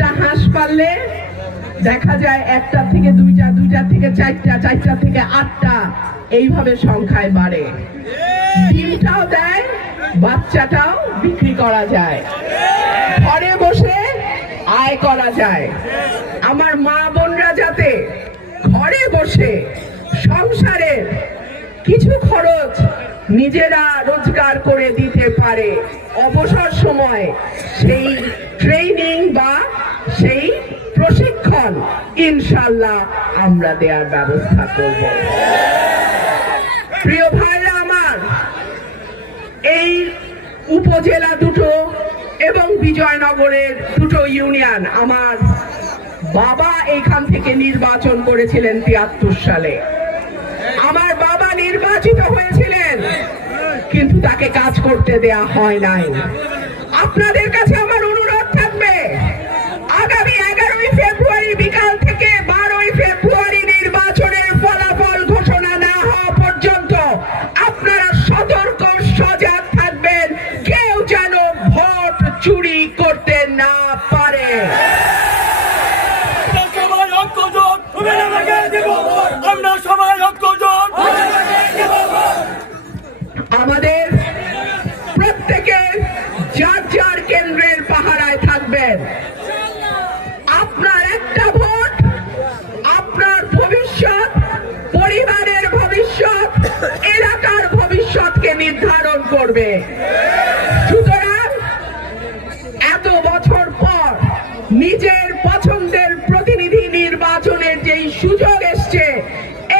একটা হাঁস পারলে দেখা যায় একটা থেকে দুইটা, দুইটা থেকে চারটা, চারটা থেকে আটটা, এইভাবে সংখ্যায় বাড়ে। ডিমটাও দেয়, বাচ্চাটাও বিক্রি করা যায়, ঘরে বসে আয় করা যায়। আমার মা বোনরা যাতে ঘরে বসে সংসারের কিছু খরচ নিজেরা রোজগার করে দিতে পারে, অবসর সময় সেই ট্রেনিং বা সেই প্রশিক্ষণ ইনশাআল্লাহ আমরা দেওয়ার ব্যবস্থা করব। প্রিয় ভাইরা আমার, এই উপজেলা দুটো এবং বিজয়নগরের দুটো ইউনিয়ন আমার বাবা এইখান থেকে নির্বাচন করেছিলেন ৭৩ সালে। আমার বাবা নির্বাচিত হয়েছিলেন, কিন্তু তাকে কাজ করতে দেয়া হয় নাই। আপনাদের কাছে আমার অনুরোধ থাকবে, আগামী ১১ই ফেব্রুয়ারি বিকাল থেকে ১২ই ফেব্রুয়ারি নির্বাচনের ফলাফল ঘোষণা না হওয়া পর্যন্ত আপনারা সতর্ক সজাগ থাকবেন, কেউ যেন ভোট চুরি করতে না পারে। আমাদের প্রত্যেকে যার যার কেন্দ্রের পাহারায় থাকবেন। আপনার একটা ভোট আপনার ভবিষ্যৎ, পরিবারের ভবিষ্যৎ, এলাকার ভবিষ্যৎকে নির্ধারণ করবে। সুতরাং এত বছর পর নিজের পছন্দের প্রতিনিধি নির্বাচনের যেই সুযোগ এসছে,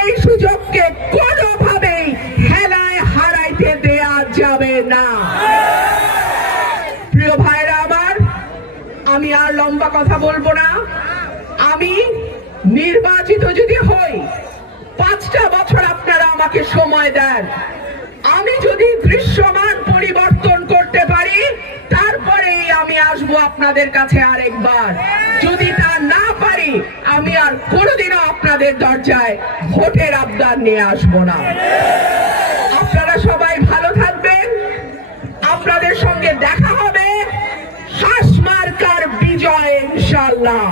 এই সুযোগকে কোনোভাবেই হেলায় হারাইতে দেয়া যাবে না। প্রিয় ভাইরা আমার, আমি আর লম্বা কথা বলবো না। আমি নির্বাচিত যদি হই, ৫টা বছর আপনারা আমাকে সময় দেন, আমি যদি দৃশ্যমান পরিবর্তন করতে পারি, তারপরেই আমি আসবো আপনাদের কাছে আরেকবার। যদি তা না পারি, আমি আর কোনোদিনও আপনাদের দরজায় ভোটের আবদার নিয়ে আসবো না। আপনারা সবাই ভালো থাকবেন, আপনাদের সঙ্গে দেখা হবে হাঁস মার্কার বিজয় ইনশাআল্লাহ।